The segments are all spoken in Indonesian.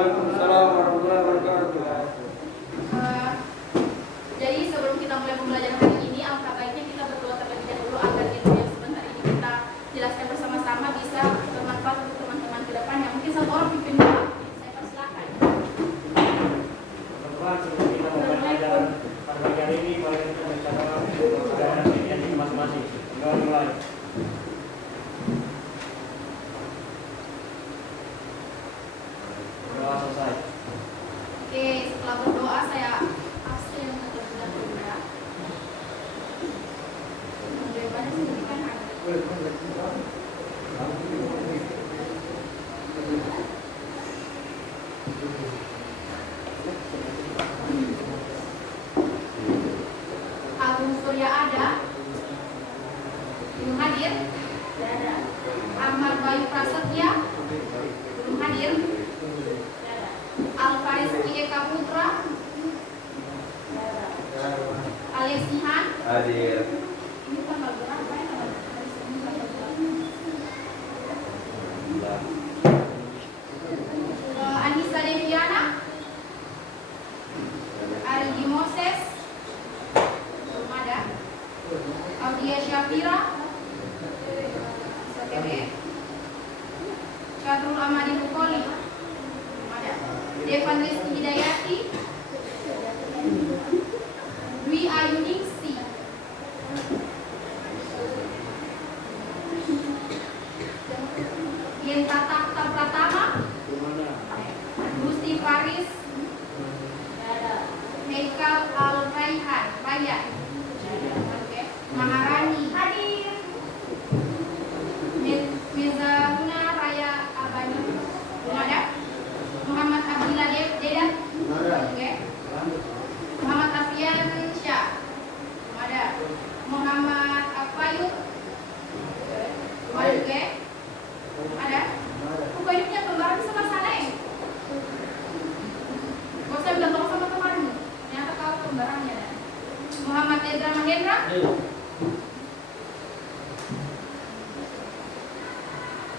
Waalaikumsalam warahmatullahi wabarakatuh. Jadi sebelum kita mulai pembelajaran hari ini, alangkah baiknya kita berdoa terlebih dahulu agar ilmu yang sebentar ini kita jelaskan bersama-sama bisa bermanfaat untuk teman-teman ke depannya. Mungkin satu orang pimpin doa. Saya persilakan. Teman-teman, sebelum kita pembelajaran pada pagi hari ini, mari kita berbicara dengan ini masing-masing. Mulai. Doa selesai. Oke, setelah berdoa saya absen terlebih dahulu ya. Jawabannya sendiri kan ada. Agung Surya ada? Belum hadir? Tidak ada. Ahmad Bayu Prasetya? Belum hadir? Tidak ada. Alfarizki Eka Putra? Tidak ada. Alex Nihan? Hadir. Ini tanggal berapa ya? Hari Senin tanggal berapa? Anissa Deviana? Arigi Moses? Belum ada. Audia Syafira? SPB? Syadrul Amadi Hukoli? Belum ada. Devan Rizky Hidayati? Dwi Ayuningsi? Yenta Takta Pratama? Gusti Faris? Haikal Al-Raihan Raya? Oke. Maharani hadir. Mezahuna Raya Abani? Belum ada. Muhammad Abdullah Dedan? Oke. Muhammad Afian Syah? Belum ada. Muhammad Afayut? Oke. Ada? Buku hidupnya kembaran sama Saleh. Gak usah bilang tolong sama temanmu. Ternyata kau kembarannya. Muhammad Edra Mahendra?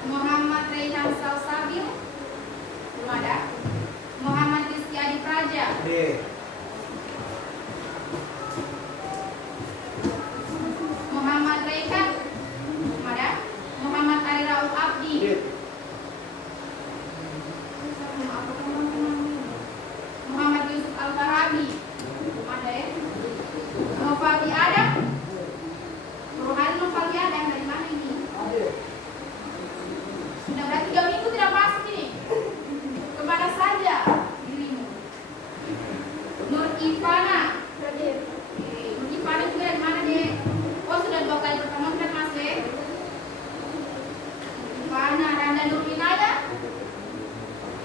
Muhammad Reyhan Salsabil? Belum ada. Muhammad Rizky Adi Praja? Muhammad Reyhan? Belum ada. Muhammad Ari Rauf Abdi? Muhammad Yusuf Al-Farabi? Belum ada ya. Novati Adam? Nurhani Novati Adam dari mana ini? Sudah berarti 3 minggu tidak masuk ini. Kemana saja dirimu? Nur Ivana? Nur Ivana juga dari mana deh? Oh sudah 2 kali pertemuan sudah masuk ya. Ivana, Randa Nur Inaya?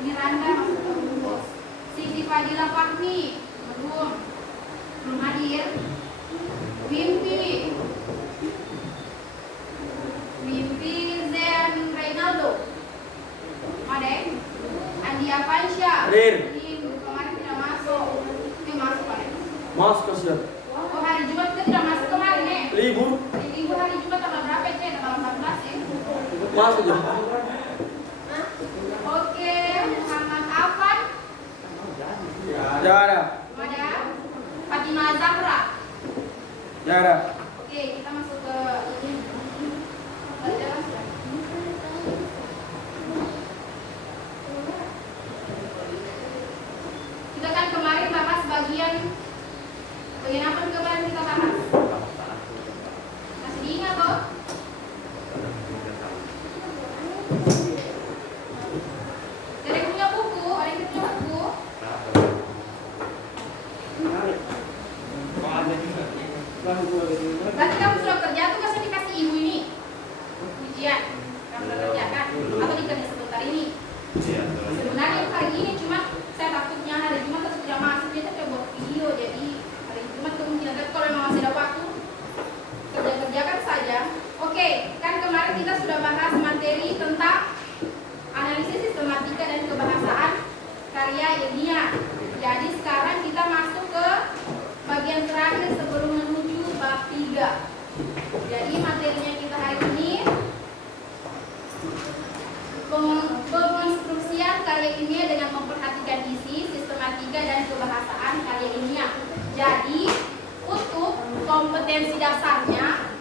Ini Randa masuk ke bos. Siti Fadila Fahmi? Belum hadir. Wimpi Zen Reynaldo? Ada ya? Andi Avansyah? Hadir. Ini kemarin tidak masuk. Ini masuk Pak. Mas kasihan. Oh hari Jumat kita tidak masuk kemarin ya? Libur. Libur hari Jumat tanggal berapa ya? Tanggal 14 ya? Masuk ya. Oke, Muhammad Afan? Ya ada. Ada. Fatimah Zahra? Ya ada. Oke, kita masuk ke ini. Pelajaran sudah. Kita kan kemarin bahas bagian apa yang kemarin kita bahas? Masih diingat toh? Ada yang punya buku? Ada yang punya buku? Berarti kamu sudah kerja tuh kasih dikasih ibu ini ujian kamu sudah kerjakan atau dikerja sebentar ini sebenarnya hari ini cuma saya takutnya hari Jumat kita sudah masuk kita coba buat video jadi hari Jumat kemungkinan kalau memang masih ada waktu kerjakan saja. Oke, kan kemarin kita sudah bahas materi tentang analisis sistematika dan kebahasaan karya ilmiah. Jadi sekarang kita masuk ke bagian terakhir sebelum menuju bab 3. Jadi materinya kita hari ini pengonstruksian karya karya ilmiah dengan memperhatikan isi, sistematika, dan kebahasaan karya ilmiah. Jadi, untuk kompetensi dasarnya,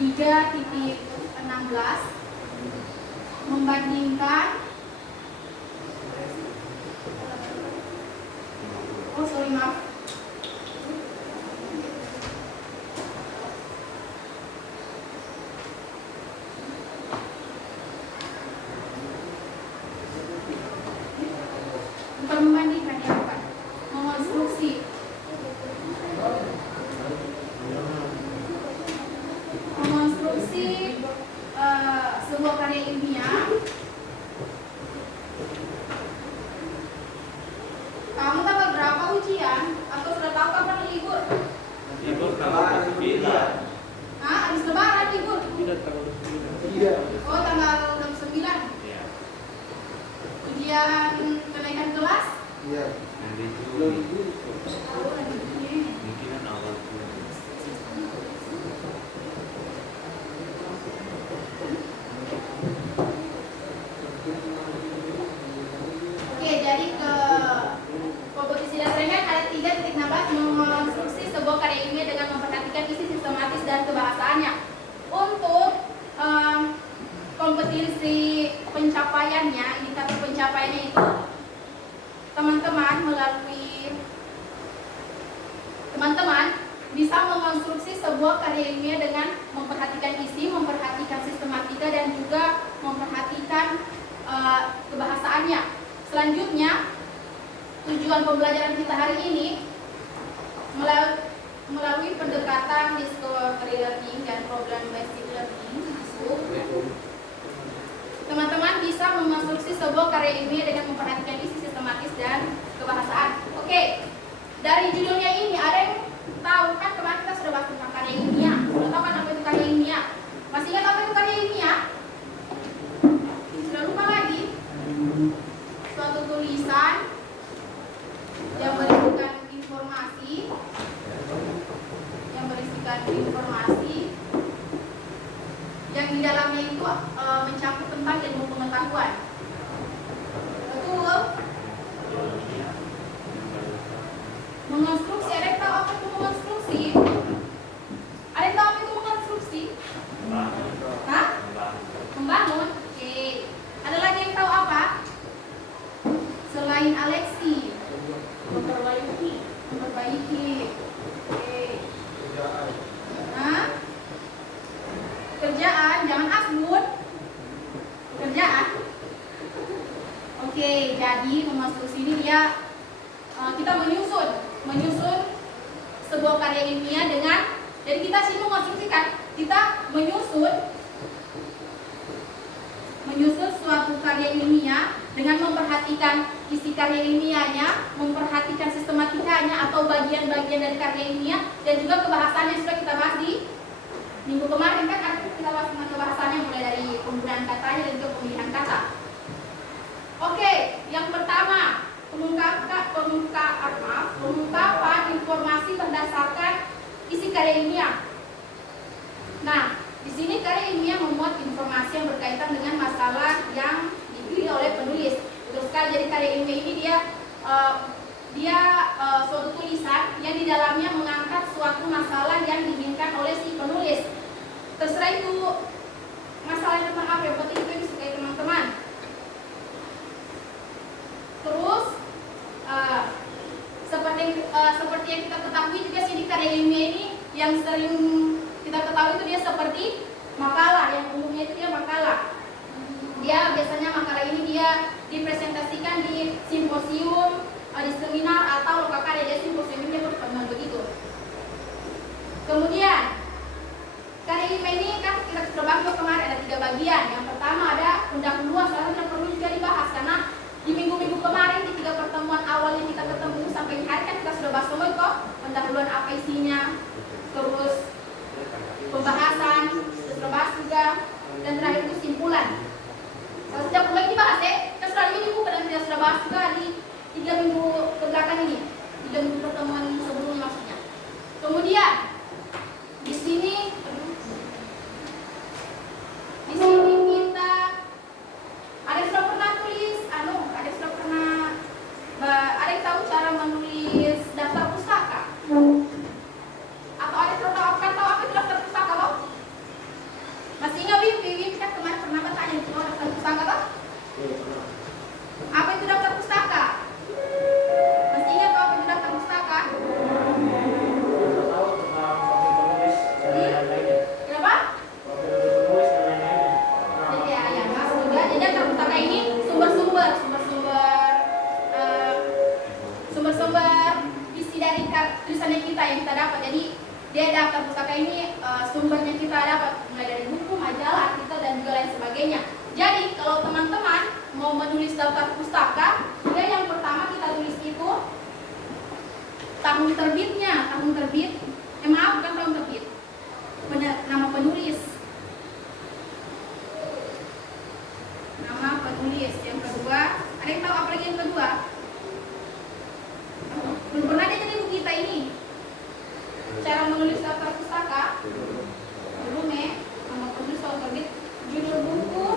tiga titik 16 membandingkan maaf. Bukan membandingkan ya, bukan. Mengonstruksi. Mengonstruksi sebuah karya ilmiah. Kamu tanggal berapa ujian? Atau sudah tahu kapan libur? Libur tanggal 9. Hah? Habis lebaran libur? Iya. Oh, tanggal 9. Iya. Ujian kenaikan kelas? Iya. Nanti Belum. Juli. Oh, lagi ini. Mungkin awal Juli. Oke, jadi ke komposisi dasarnya ada 3.16 mengonstruksi sebuah karya ilmiah dengan memperhatikan isi, sistematis, dan kebahasaannya. Untuk kompetensi pencapaiannya, indikator pencapaiannya itu teman-teman bisa mengonstruksi sebuah karya ilmiah dengan memperhatikan isi, memperhatikan sistematika, dan juga memperhatikan kebahasaannya. Selanjutnya, tujuan pembelajaran kita hari ini melalui pendekatan discovery learning dan program basic learning masuk. Teman-teman bisa mengonstruksi sebuah karya ilmiah dengan memperhatikan isi, sistematis, dan kebahasaan. Oke, dari judulnya ini ada yang tahu kan? Kemarin kita sudah bahas tentang karya ilmiah. Sudah tahu kan apa itu karya ilmiah? Masih ingat apa itu karya ilmiah? Sudah lupa lagi? Suatu tulisan yang berisikan informasi yang di dalamnya itu mencakup tentang ilmu pengetahuan. Betul? Mengonstruksi, ada yang tahu apa itu mengonstruksi? Ada yang tahu apa itu mengonstruksi? Hah? Membangun? Oke. Ada lagi yang tahu apa? Selain Alexi, memperbaiki. Oke. Hah? Kerjaan, jangan asbun. Kerjaan. Oke, jadi mengonstruksi ini dia kita menyusun sebuah karya ilmiah dengan, jadi kita sini mengonstruksikan, kita menyusun suatu karya ilmiah dengan memperhatikan isi karya ilmiahnya, memperhatikan sistematikanya atau bagian-bagian dari karya ilmiah, dan juga kebahasannya yang sudah kita bahas di minggu kemarin kan, kita bahas tentang kebahasannya mulai dari penggunaan katanya dan juga pemilihan kata. Oke, yang pertama pengungkapan informasi berdasarkan isi karya ilmiah. Nah, di sini karya ilmiah memuat informasi yang berkaitan dengan masalah yang dipilih oleh penulis. Betul sekali, jadi karya ilmiah ini dia suatu tulisan yang di dalamnya mengangkat suatu masalah yang diinginkan oleh si penulis. Terserah itu masalah tentang apa, yang penting itu disukai teman-teman. Terus seperti yang kita ketahui juga sih di karya ilmiah ini yang sering kita ketahui itu dia seperti makalah, yang umumnya itu dia makalah. Dia biasanya makalah ini dia dipresentasikan di simposium, di seminar atau lokakarya. Dia simposium ini berkembang begitu. Kemudian karya ilmiah ini kan kita sudah bahas kemarin ada 3 bagian. Yang pertama ada pendahuluan, salah satu yang perlu juga dibahas karena di minggu-minggu kemarin di 3 pertemuan awal yang kita ketemu sampai hari kan kita sudah bahas semua kok. Pendahuluan apa isinya, terus pembahasan, sudah bahas juga, dan terakhir itu kesimpulan. Sejak mulai dibahas kita sudah minggu dan kita sudah bahas juga di 3 minggu ke belakang ini, 3 minggu pertemuan sebelumnya maksudnya. Kemudian tulisannya kita yang kita dapat. Jadi dia daftar pustaka ini sumbernya kita dapat mulai dari buku, majalah, artikel dan juga lain sebagainya. Jadi kalau teman-teman mau menulis daftar pustaka, dia yang pertama kita tulis itu tahun terbitnya, tahun terbit. Maaf, bukan tahun terbit. Benar, nama penulis. Nama penulis. Yang kedua, ada yang tahu apa lagi yang kedua? Belum pernah dia jadi buku kita ini. Cara menulis daftar pustaka. Belum ya, nama penulis, tahun terbit, judul buku.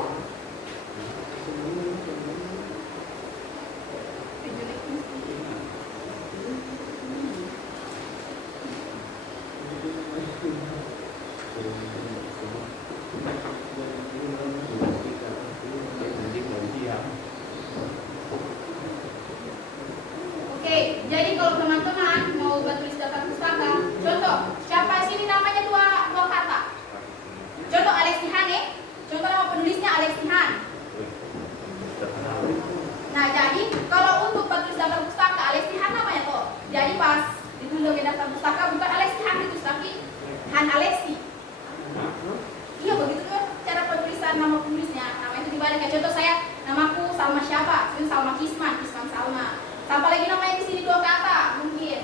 Oke, jadi kalau teman-teman mau tulis daftar pustaka, contoh, siapa sini namanya dua kata? Contoh Alexihan ya, contoh nama penulisnya Alexihan. Nah, jadi kalau untuk tulis daftar pustaka Alexihan namanya tuh. Jadi pas ditulis di daftar pustaka bukan Alexihan ditulis tapi Han Alexi. Iya begitu tuh cara penulisan nama penulisnya. Nama itu dibalik. Contoh saya, namaku Salma siapa? Itu Salma Kisman Salma. Siapa lagi namanya di sini dua kata mungkin.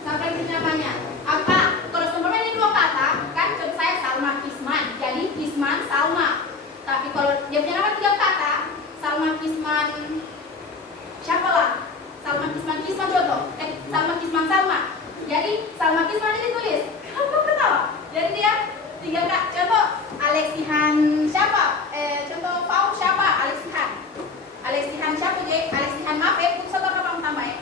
Siapa lagi namanya? Apa? Kalau seumpamanya ini dua kata, kan contoh saya Salma Kisman. Jadi Kisman Salma. Tapi kalau dia punya nama tiga kata, Salma Kisman siapa lah? Salma Kisman contoh. Salma Kisman Salma. Jadi Salma Kisman ini ditulis. Kamu ketawa? Jadi dia tiga kata. Contoh Alexihan siapa? Contoh Pau siapa? Alexihan siapa? Alexihan maaf ya, putus atau apa tambah ya?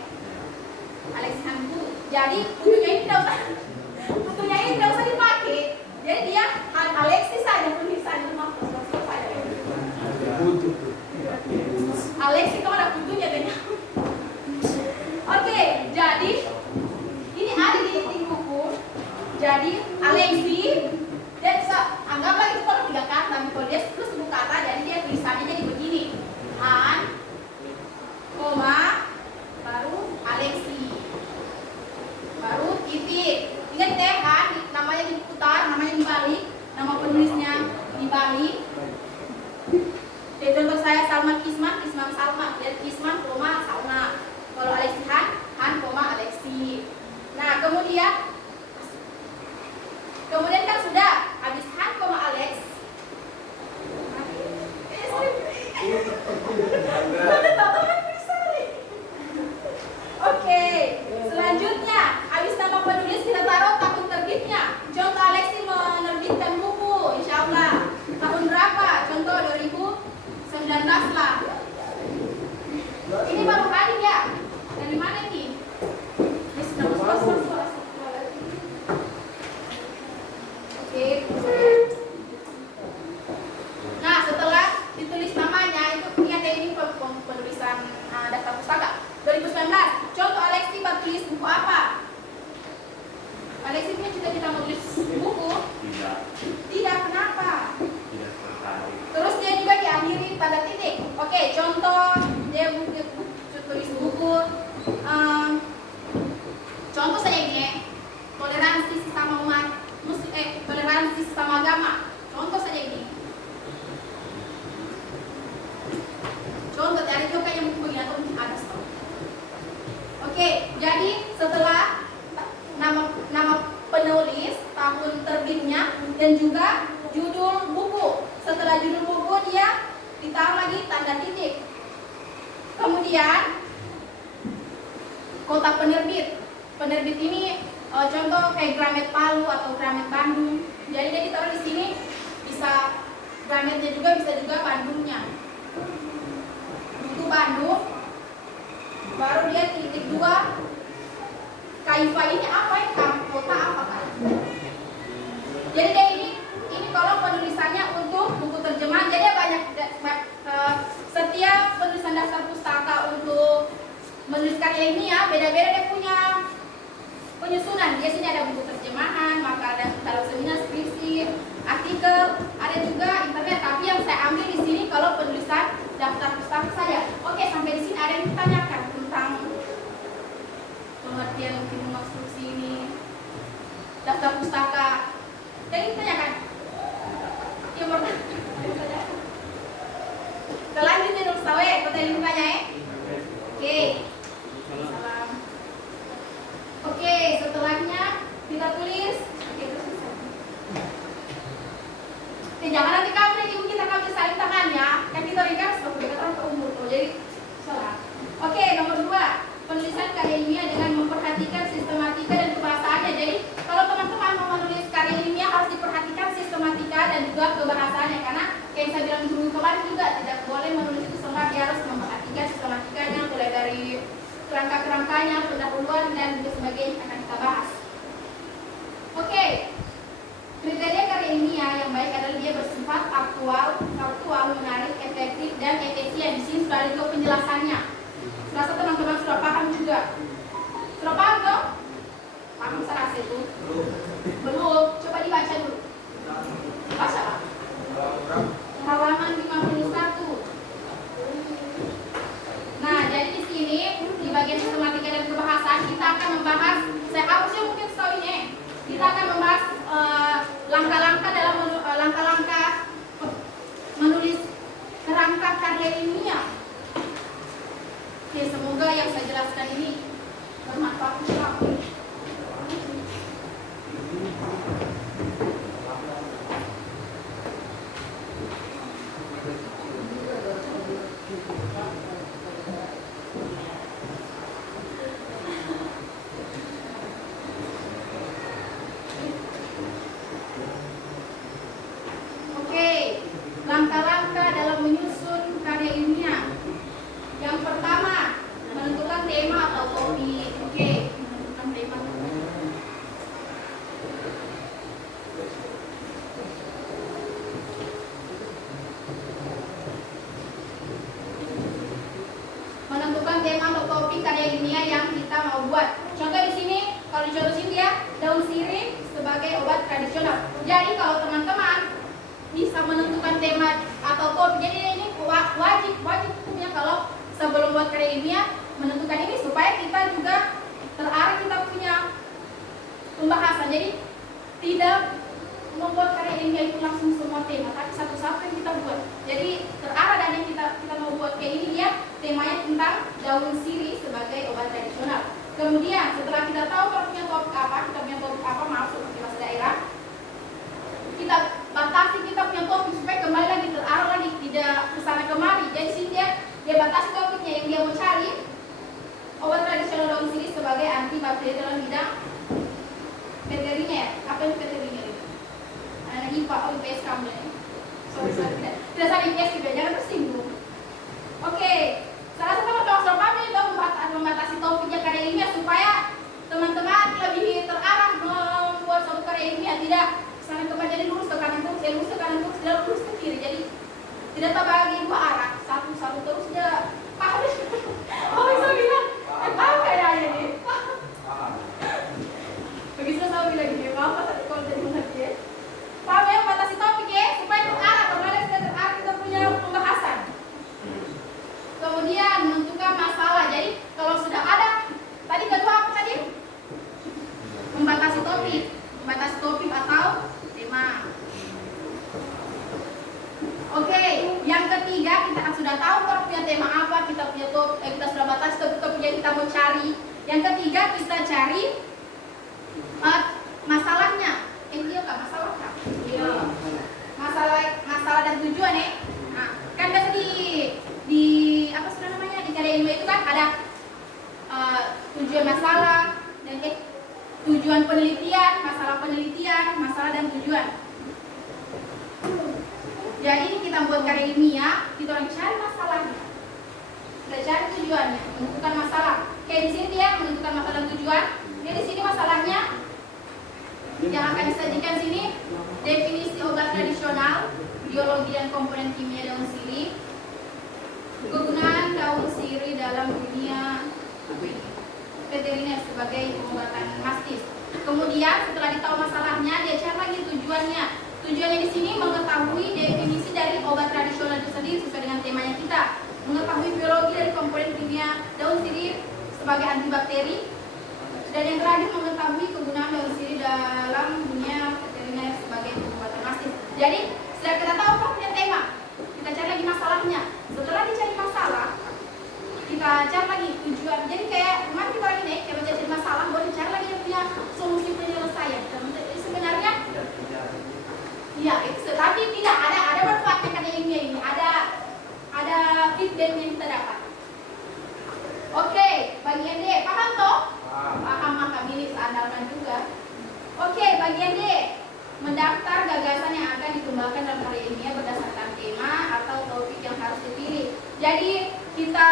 Alexihan Bu. Jadi bukunya ini tidak usah dipakai. Jadi dia Han Alexi saja tulisannya, maaf selesai. Alexi kamu ada bukunya tanya. Oke, jadi ini ada di dinding buku. Jadi Alexi dia bisa anggaplah itu kalau tiga kata, kalau dia terus 10 kata, jadi dia tulisannya jadi begini. Han, koma, baru Alexi, baru titik. Ingat deh Han, namanya diputar, namanya dibalik, nama penulisnya dibalik. Jadi contoh saya Salma Kisman Salma, lihat Kisman, koma, Salma. Kalau Alexi Han, koma, Alexi. Nah kemudian kan sudah habis Han, koma, Alex. Oke, selanjutnya habis nama penulis kita taruh tahun terbitnya. Contoh Alexi menerbitkan buku, insya Allah tahun berapa? Contoh 2019 lah. Ini baru kali ya. Dari mana ini? Oke. Nah, setelah ditulis namanya itu ingat ya, ini penulisan daftar pustaka 2019. Contoh Alexi tulis buku apa? Alexi punya cita-cita menulis buku? Tidak, kenapa? Tidak tertarik. Terus dia juga diakhiri tanda titik. Oke, contoh dia tulis buku. Contoh saya ini toleransi sesama umat muslim, toleransi sesama agama. Contoh saja ini. Contoh ada juga yang buku begini atau mungkin ada stop. Oke, jadi setelah nama penulis, tahun terbitnya dan juga judul buku. Setelah judul buku dia ditaruh lagi tanda titik. Kemudian kota penerbit. Penerbit ini contoh kayak Gramet Palu atau Gramet Bandung. Jadi dia ditaruh di sini, bisa Grametnya juga, bisa juga Bandungnya. Buku Bandung. Baru dia titik 2. Kaifa ini apa ya? Kota apa kan? Jadi dia ini kalau penulisannya untuk buku terjemahan, jadi banyak setiap penulisan daftar pustaka untuk menuliskan ini ya beda-beda, dia punya penyusunan. Di sini ada buku terjemahan, maka ada dalam seminar, skripsi, artikel, ada juga internet. Tapi yang saya ambil di sini kalau penulisan daftar pustaka saja. Oke, sampai di sini ada yang ditanyakan tentang pengertian ilmu konstruksi ini, daftar pustaka. Jadi tanyakan. Yang pertama. Kita lanjut ya Nur Sawe, kota ilmu tanya ya. Oke. Salam. Oke, setelahnya kita tulis. Oke, terus. Jangan nanti kamu dan ibu kita kamu saling tangan ya. Kan kita ringkas berdekatan ke umur. Jadi salah. Oke, nomor 2. Penulisan karya ilmiah dengan memperhatikan sistematika dan kebahasaannya. Jadi kalau teman-teman mau menulis karya ilmiah harus diperhatikan sistematika dan juga kebahasaannya, karena kayak yang saya bilang dulu kemarin juga tidak boleh menulis itu semua, dia harus memperhatikan sistematikanya mulai dari kerangka-kerangkanya, pendahuluan dan juga sebagainya akan kita bahas. Oke. Kriteria karya ilmiah yang baik adalah dia bersifat aktual, menarik, efektif dan efisien. Di sini sudah ada juga penjelasannya. Rasa teman-teman sudah paham juga. Sudah paham dong? Paham serasa itu? Belum. Coba dibaca dulu. Baca lah. Halaman 51. Nah, jadi di sini di bagian sistematika dan kebahasaan kita akan membahas. Saya harusnya mungkin setahu ini. Kita akan membahas langkah-langkah dalam langkah-langkah menulis kerangka karya ilmiah. Oke, semoga yang saya jelaskan ini bermanfaat untuk kamu. Langkah-langkah dalam menyusun karya ilmiah. Yang pertama, menentukan tema atau topik. Oke, menentukan tema. Menentukan tema atau topik karya ilmiah yang kita mau buat. Contoh di sini, kalau dicontoh sini ya, daun sirih sebagai obat tradisional. Jadi kalau teman-teman bisa menentukan tema atau topik, jadi ini wajib hukumnya kalau sebelum buat karya ilmiah menentukan ini supaya kita juga terarah, kita punya pembahasan. Jadi tidak membuat karya ilmiah itu langsung semua tema, tapi satu-satu yang kita buat. Jadi terarah dan yang kita mau buat kayak ini dia temanya tentang daun sirih sebagai obat tradisional. Kemudian setelah kita tahu kita punya topik apa, maaf seperti bahasa daerah, kita batasi kita punya topik supaya kembali lagi terarah lagi, tidak kesana kemari. Jadi sini dia batasi topiknya yang dia mau cari obat tradisional daun sirih sebagai antibakteri dalam bidang veteriner. Apa itu veteriner itu? Anak IPA, IPS kamu ya? Sorry, tidak salah IPS juga, jangan tersinggung. Oke, salah satu kalau kami itu membatasi topiknya karya ilmiah supaya teman-teman lebih terarah membuat suatu karya ilmiah, tidak sana kemari, jadi lurus ke kanan terus, lurus ke kanan terus, tidak lurus ke kiri. Jadi tidak terbagi dua arah, satu terus dia paham. Oh bisa bilang, paham kayaknya nih. Begitu saya bilang gini, paham tapi kalau jadi mengerti ya. Paham ya, batasi topik ya, supaya terarah, kembali sudah terarah kita punya pembahasan. Kemudian menentukan masalah. Jadi kalau sudah ada, tadi kedua apa tadi? Membatasi topik atau tema. Oke, yang ketiga kita sudah tahu kalau punya tema apa, kita punya kita sudah batasi topik yang kita mau cari. Yang ketiga kita cari masalahnya. Iya kak, masalah kak. Iya. Masalah dan tujuan ya. Nah, kan biasa di apa sudah namanya di karya ilmiah itu kan ada tujuan masalah dan tujuan penelitian, masalah dan tujuan. Jadi ini kita buat karya ilmiah, kita orang cari masalahnya, kita cari tujuannya, menentukan masalah. Kayak di sini dia menentukan masalah dan tujuan. Jadi di sini masalahnya yang akan disajikan sini definisi obat tradisional, biologi dan komponen kimia daun sirih, kegunaan daun sirih dalam dunia veteriner sebagai pengobatan mastis. Kemudian setelah ditahu masalahnya, dia cari lagi tujuannya. Tujuannya di sini mengetahui definisi dari obat tradisional itu sendiri sesuai dengan temanya kita. Mengetahui biologi dari komponen kimia daun sirih sebagai antibakteri. Dan yang terakhir, mengetahui kegunaan domisili dalam dunia veteriner sebagai pengobatan mastif. Jadi setelah kita tahu kan punya tema, kita cari lagi masalahnya. Setelah dicari masalah, kita cari lagi tujuan. Jadi kayak kemarin kita lagi nih, kita cari masalah, baru cari lagi yang punya solusi penyelesaian. Dan sebenarnya, iya itu. Tapi tidak ada manfaatnya karena ini ada feedback yang kita dapat. Oke, bagian D, paham toh? Paham, maka milik andalkan juga. Oke, bagian D, mendaftar gagasan yang akan dikembangkan dalam karya ilmiah berdasarkan tema atau topik yang harus dipilih. Jadi kita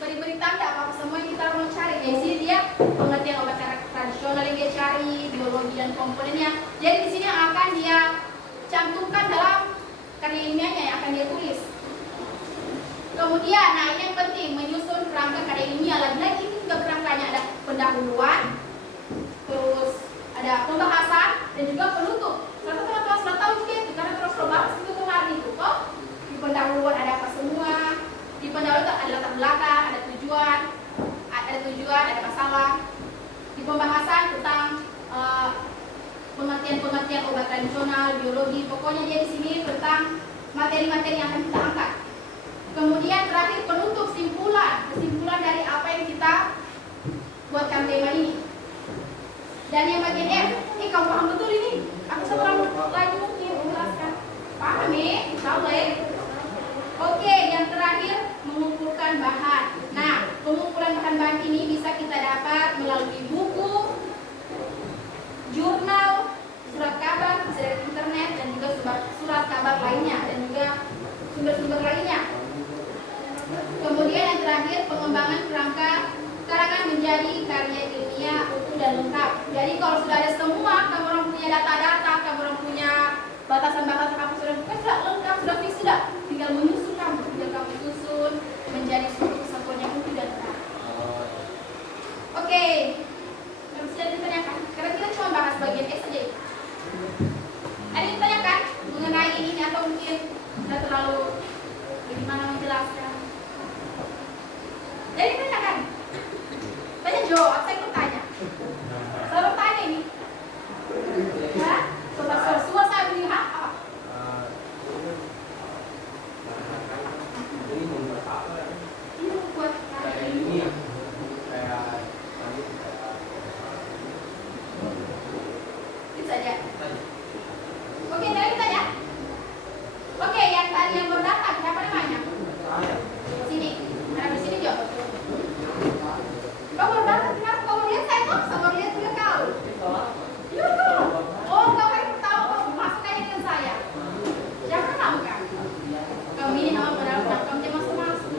beri tanda apa semua yang kita mau cari. Jadi dia pengertian obat tradisional yang dia cari, biologi dan komponennya. Jadi di sini yang akan dia cantumkan dalam karya ilmiahnya yang akan dia tulis. Kemudian, nah ini yang penting, menyusun kerangka karya ilmiah. Lagi-lagi ini juga kerangkanya ada pendahuluan, terus ada pembahasan, dan juga penutup. Ternyata teman-teman sudah tahu juga itu, karena terus bahas itu kemarin itu. Oh, di pendahuluan ada apa semua, di pendahuluan itu ada latar belakang, ada tujuan, ada masalah. Di pembahasan tentang pengertian obat tradisional, biologi, pokoknya dia di sini tentang materi-materi yang akan kita angkat. Kemudian terakhir penutup, kesimpulan dari apa yang kita buatkan tema ini. Dan yang bagian F, kamu paham betul ini? Aku terlalu lagi mungkin menjelaskan. Paham nih? Tahu ya? Oke, yang terakhir mengumpulkan bahan. Nah, pengumpulan bahan-bahan ini bisa kita dapat melalui buku, jurnal, surat kabar, bisa dari internet, dan juga surat kabar lainnya, dan juga sumber-sumber lainnya. Kemudian yang terakhir, pengembangan kerangka karangan menjadi karya ilmiah utuh dan lengkap. Jadi kalau sudah ada semua, kamu orang punya data-data, kamu orang punya batasan-batasan apa sudah lengkap, sudah fix, sudah tinggal menyusun kamu susun menjadi suatu kesatuan yang utuh dan lengkap. Oke, bisa ditanyakan, karena kita cuma bahas bagian S saja. Ada yang ditanyakan mengenai ini atau mungkin sudah terlalu bagaimana menjelaskan? Jadi tanyakan, tanya Jo, apa yang bertanya? Saya bertanya ini. Hah? Sobat saya beli apa? Ini buat ini. Itu saja. Oke, dari tanya. Oke, yang tadi yang berdata, siapa namanya? Sini. Ada di sini Jo. Kau berdata, kenapa kau lihat saya kok? Sama lihat juga kau. Yuk. Oh, kau harus tahu kau masuk aja dengan saya. Jangan tahu kan? Kau ini nama berapa? Kamu jangan masuk.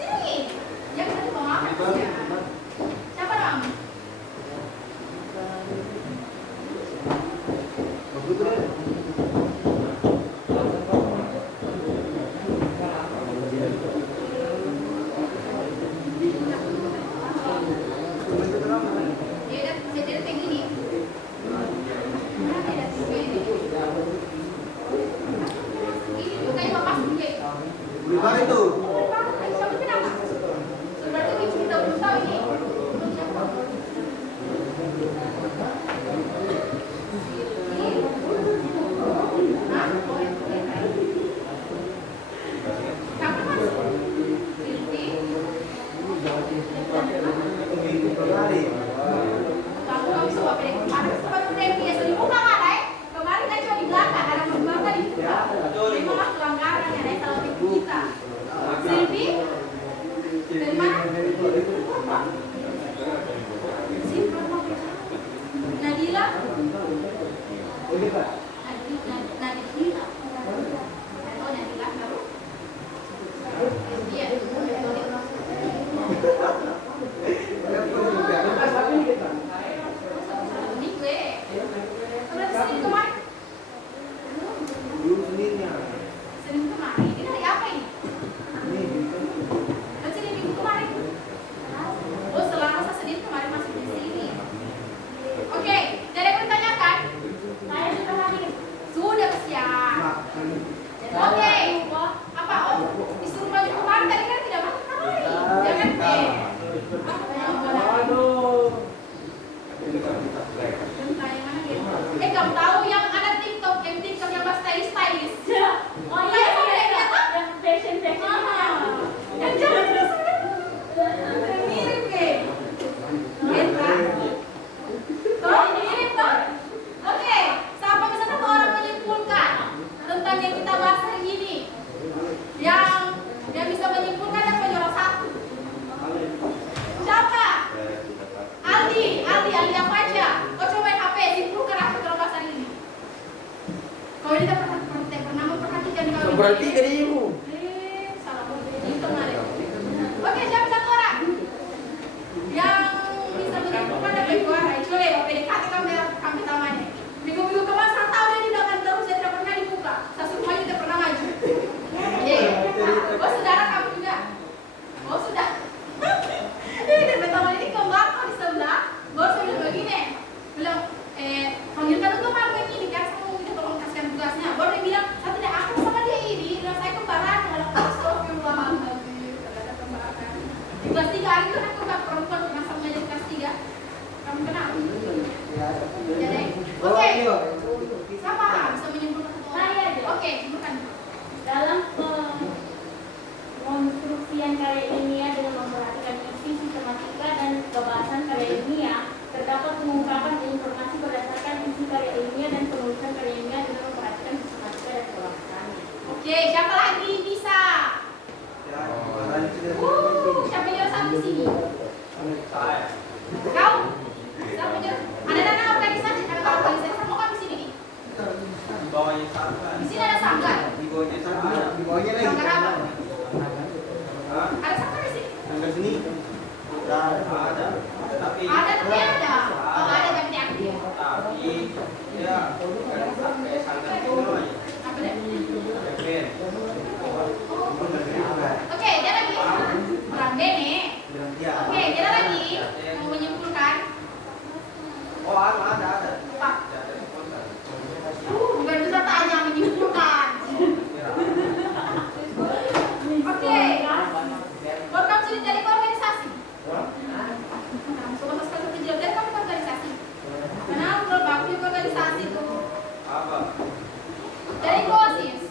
Sini. Jangan nanti mau makan. Siapa nama? Gimana itu? Kamu berarti kan ibu. Salah itu kemarin. Oke, siapa satu orang yang bisa menyimpulkan dan berjuara? Coba ya, PDKT kami tamanya. Minggu-minggu kemarin saya tahu dia di belakang terus, saya tidak pernah dibuka. Saya suruh maju, tidak pernah maju. Oh, saudara kamu juga? Oh, sudah. Dan pertama ini kembar kok di sebelah. Baru saya bilang begini, bilang, panggilkan untuk malu ini kan, saya mau minta tolong kasihkan tugasnya. Baru dia bilang, saya tidak akan sama dia ini, bilang saya kembaran. Kalau astagfirullahaladzim, kata kembaran. Di kelas 3 hari itu kan kembar perempuan, pernah sama jadi kelas 3. Kamu kenal? Jadi, oke. Siapa bisa menyimpulkan? Saya aja. Oke, simpulkan. Dalam pengonstruksian karya ilmiah dengan memperhatikan isi, sistematika, dan kebahasan karya ilmiah, terdapat pengungkapan informasi berdasarkan isi karya ilmiah dan penulisan karya ilmiah dengan memperhatikan sistematika dan kebahasannya. Oke, siapa lagi bisa? Siapa yang satu sini? Kau? Siapa yang? Ada dana organisasi, ada organisasi sama kan di sini nih? Di sini ada sanggar. Di bawahnya lagi. Sanggar apa? Ada sanggar di sini? Sanggar sini. Ada. Tapi Ada tapi ada. Oh, ada tapi tidak aktif. ya kayak sanggar itu namanya. Apa deh? Ben. Oke, dia lagi. Orang bene. Ya. Oke, dia lagi. Mau menyimpulkan. Oh, ada. Pak. Bukan bisa tanya menyimpulkan. Oke. Program sudah jadi organisasi. Sobat sekali penjelasan dari kamu organisasi. Kenapa belum bagus organisasi itu? Apa? Dari OSIS.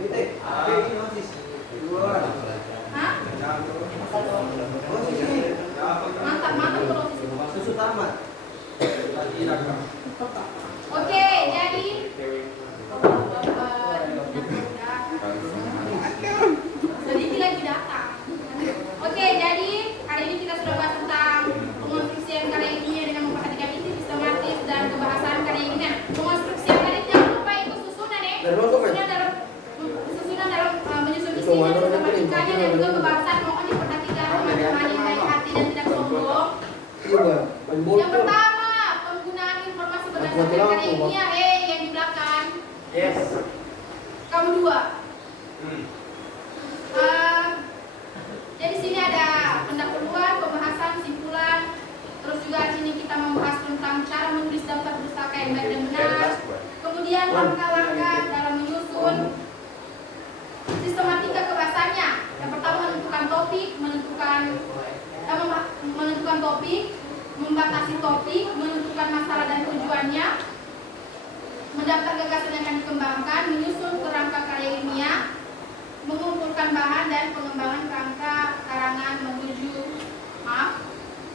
Ini OSIS. Hah? OSIS ini. Mantap kalau OSIS. Susu tamat. Oke, jadi sedikit lagi datang. Oke, jadi hari ini kita sudah bahas tentang pengonstruksian karya ilmiah dengan memperhatikan isi, sistematis, dan kebahasan karya ilmiah. Pengonstruksian tadi jangan lupa ikut susunan ya. Susunan dalam menyusun isinya, sistematikanya, dan juga kebahasan. Mohon diperhatikan teman-teman yang baik hati dan tidak sombong. Yang pertama, penggunaan informasi berdasarkan karya ilmiah. Yang di belakang. Yes. Kamu dua. Jadi sini ada pendahuluan, pembahasan, kesimpulan. Terus juga sini kita membahas tentang cara menulis daftar pustaka yang baik dan benar. Kemudian langkah-langkah dalam menyusun sistematika kebahasannya. Yang pertama menentukan topik, menentukan topik, membatasi topik, menentukan masalah dan tujuannya, mendaftar gagasan yang akan dikembangkan, menyusun kerangka karya ilmiah, mengumpulkan bahan dan pengembangan kerangka karangan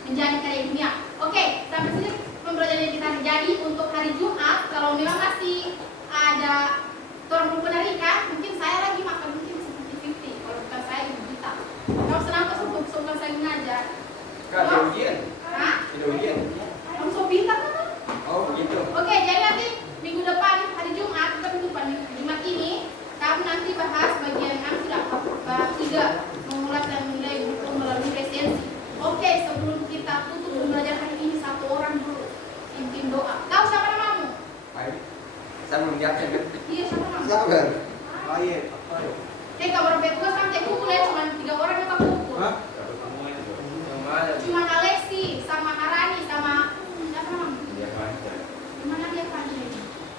menjadi karya ilmiah. Oke, sampai sini pembelajaran kita. Jadi untuk hari Jumat, kalau memang masih ada orang belum penarikan, mungkin saya lagi makan mungkin 50-50. Kalau bukan saya, Ibu Gita. Kalau senang tersebut, sebelum saya mengajar. Ada ujian. Hah? Ada ujian. Kamu so pintar kan? Oh, begitu. Oke, jadi nanti minggu depan hari Jumat, bukan minggu depan, Jumat ini kamu nanti bahas bagian 6 sudah bab 3 mengulas dan menilai buku melalui resensi. Oke, sebelum kita tutup pembelajaran hari ini, satu orang dulu pimpin doa. Tahu siapa namamu? Baik. Saya belum jawab kan? Iya, siapa namamu? Sabar. Baik. Kalau orang petugas kan cek kumpul ya, cuma 3 orang yang tak kumpul. Hah? Cuma Alexi, sama Harani, sama siapa namamu? Gimana dia hadir?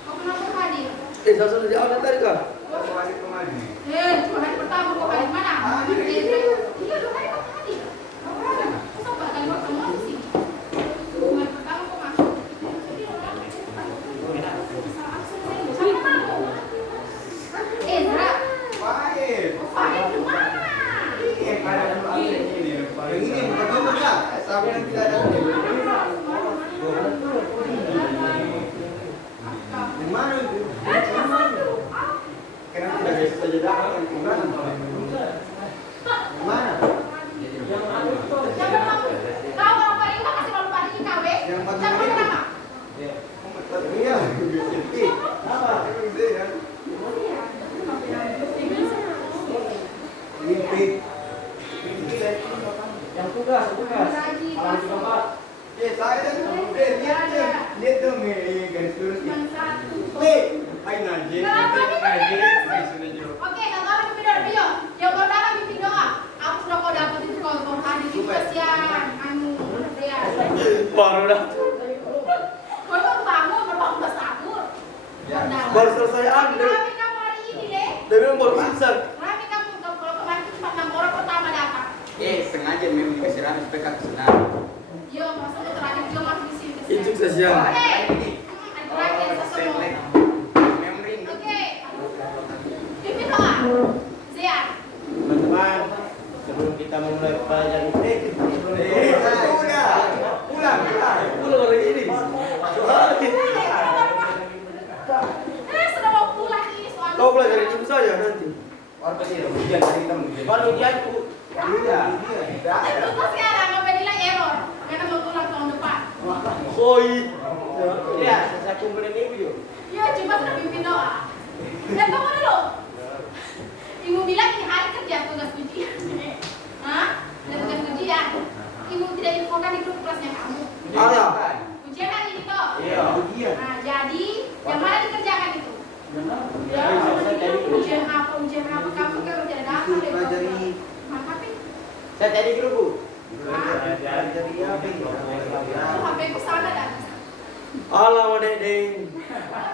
Kau kenapa hadir? Saya sudah di awal tadi kak. Cuma hari pertama kau hadir mana? Iya, 2 hari kau hadir. Kau sabar kan kau semua di sini. 2 hari pertama kau masuk. Siapa namamu? Ezra. Baik. Fahid di mana? Yang ini bukan kamu enggak? Sampai yang tidak ada. Yang mana itu? Kenapa tidak bisa saja datang? Yang mana? Siapa namamu? Kau orang paling kasih malu paling KW. Siapa nama? Iya, Siti. Apa? Ini kan? Saya dan lihat dong nih garis lurus. Cuma satu. Ayo Najib. Kenapa nih kau Najib. tidak? Oke, satu orang pimpin doa video. Yang pertama pimpin doa. Aku sudah kau dapat itu kalau hadis itu kasihan. Anu, ya. Baru dah. Kau baru bangun, udah sahur. Baru selesai ambil. Rame kamu hari ini deh. Dia bilang baru insert. Rame kamu kalau kemarin itu cuma 6 orang pertama dapat. Sengaja memang dikasih rame supaya kakak senang. Yo, maksudnya terakhir juga masih di sini. Itu kasihan. Oke. Terakhir sesuatu. Memory. Oke. Pimpin doa. Zian. Teman-teman, sebelum kita memulai pelajaran Pulang. Pulang hari ini. Sudah mau pulang ini soalnya. Kau belajar ibu saja nanti. Orang pasti ada hujan hari kita mungkin. baru ujianku. Iya. Itu sekarang nggak bilang error. Karena mau pulang tahun depan. Koi. Ya, saya kumpulin ibu yuk. Iya, cuma sudah pimpin doa. Dan kamu dulu. Ibu bilang ini hari kerja tugas ujian. Hah? Ada tugas ujian. Ibu tidak infokan di grup kelasnya kamu. Ada. Ujian hari ini toh. Iya. Nah, jadi yang mana dikerjakan itu? Ya, ujian apa? Kamu kalau tidak datang deh. Pelajari. Mantapin. Saya tadi grup Bu. Pelajari apa ini? HP ku sana dah. Alam Dedeng.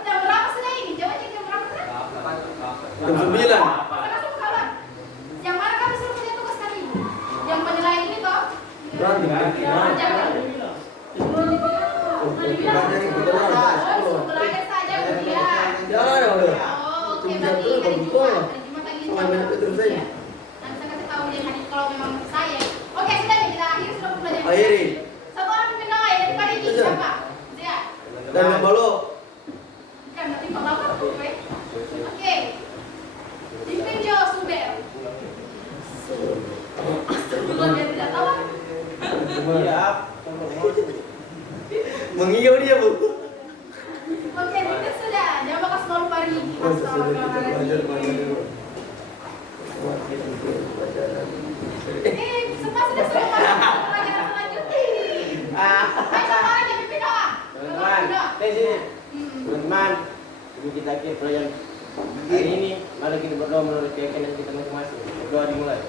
Jam berapa sudah ini? Coba cek jam berapa sudah? Jam 9. Langsung kawan. Yang mana kamu suruh punya tugas kali ini? Yang penilaian ini toh? Berarti. Jangan. Pelajari betul-betul. Oh, belajar saja ujian. Jangan ada. Oh, oke, berarti hari Jumat. Hari Jumat lagi Sama banyak terus saja. Nanti saya kasih tahu dia hari kalau memang saya. Oke, sudah nih kita akhir sudah belajar. Akhiri. Satu orang pimpin doa ya dari kali ini siapa? Zia. Dan Balo. Kan nanti kalau aku Oke. Pimpin Jo Suber. Astagfirullah, dia tidak tahu. Iya. Mengigau dia, Bu. Oke, pimpin sudah. Jangan bakal selalu pari. Semua sudah selesai pelajaran selanjutnya. Ayo sekarang ya pimpin doa. Teman-teman, di sini. Teman-teman, ini kita akhir pelajaran hari ini. Mari kita berdoa menurut keyakinan kita masing-masing. Berdoa dimulai.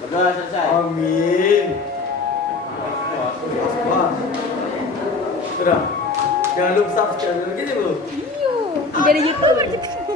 Berdoa selesai. Amin. Sudah. Jangan lupa subscribe gitu, Bu. Jadi YouTuber gitu.